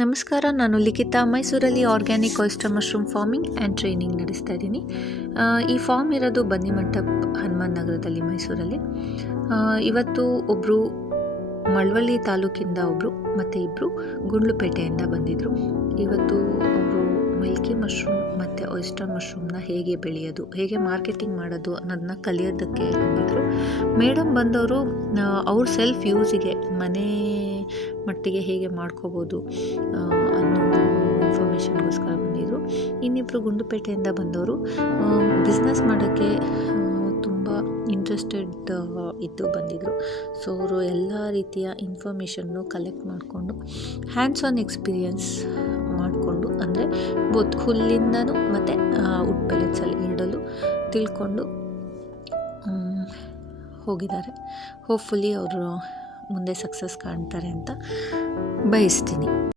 ನಮಸ್ಕಾರ, ನಾನು ಲಿಖಿತಾ. ಮೈಸೂರಲ್ಲಿ organic oyster mushroom farming and training ನಡೆಸ್ತಾ ಇದ್ದೀನಿ. ಈ ಫಾರ್ಮ್ ಇರೋದು ಬನ್ನಿಮಂಟಪ ಹನುಮಾನ್ ನಗರದಲ್ಲಿ, ಮೈಸೂರಲ್ಲಿ. ಇವತ್ತು ಒಬ್ಬರು ಮಳವಳ್ಳಿ ತಾಲೂಕಿಂದ ಒಬ್ಬರು ಮತ್ತು ಇಬ್ಬರು ಗುಂಡ್ಲುಪೇಟೆಯಿಂದ ಬಂದಿದ್ದರು. ಇವತ್ತು ಅವರು ಮಿಲ್ಕಿ ಮಶ್ರೂಮ್ ಮತ್ತು ಆಯಿಸ್ಟರ್ ಮಶ್ರೂಮ್ನ ಹೇಗೆ ಬೆಳೆಯೋದು, ಹೇಗೆ ಮಾರ್ಕೆಟಿಂಗ್ ಮಾಡೋದು ಅನ್ನೋದನ್ನ ಕಲಿಯೋದಕ್ಕೆ ಬಂದಿದ್ದರು. ಮೇಡಮ್ ಬಂದವರು ಅವ್ರ ಸೆಲ್ಫ್ ಯೂಸಿಗೆ ಮನೆ ಮಟ್ಟಿಗೆ ಹೇಗೆ ಮಾಡ್ಕೋಬೋದು ಅನ್ನೋ ಇನ್ಫಾರ್ಮೇಷನ್ಗೋಸ್ಕರ ಬಂದಿದ್ದರು. ಇನ್ನಿಬ್ಬರು ಗುಂಡ್ಲುಪೇಟೆಯಿಂದ ಬಂದವರು ಬಿಸ್ನೆಸ್ ಮಾಡೋಕ್ಕೆ ತುಂಬ ಇಂಟ್ರೆಸ್ಟೆಡ್ ಇದ್ದು ಬಂದಿದ್ದರು. ಸೊ ಅವರು ಎಲ್ಲ ರೀತಿಯ ಇನ್ಫಾರ್ಮೇಷನ್ನು ಕಲೆಕ್ಟ್ ಮಾಡಿಕೊಂಡು ಹ್ಯಾಂಡ್ಸ್ ಆನ್ ಎಕ್ಸ್ಪೀರಿಯನ್ಸ್ ಮಾಡಿಕೊಂಡು, ಅಂದರೆ ಬೋತ್ ಹುಲ್ಲಿಂದನೂ ಮತ್ತು ವುಡ್ ಪೆಲೆಟ್ಸಲ್ಲಿ ಎರಡಲ್ಲೂ ತಿಳ್ಕೊಂಡು ಹೋಗಿದ್ದಾರೆ. ಹೋಪ್ಫುಲಿ ಅವರು ಮುಂದೆ ಸಕ್ಸಸ್ ಕಾಣ್ತಾರೆ ಅಂತ ಬಯಸ್ತೀನಿ.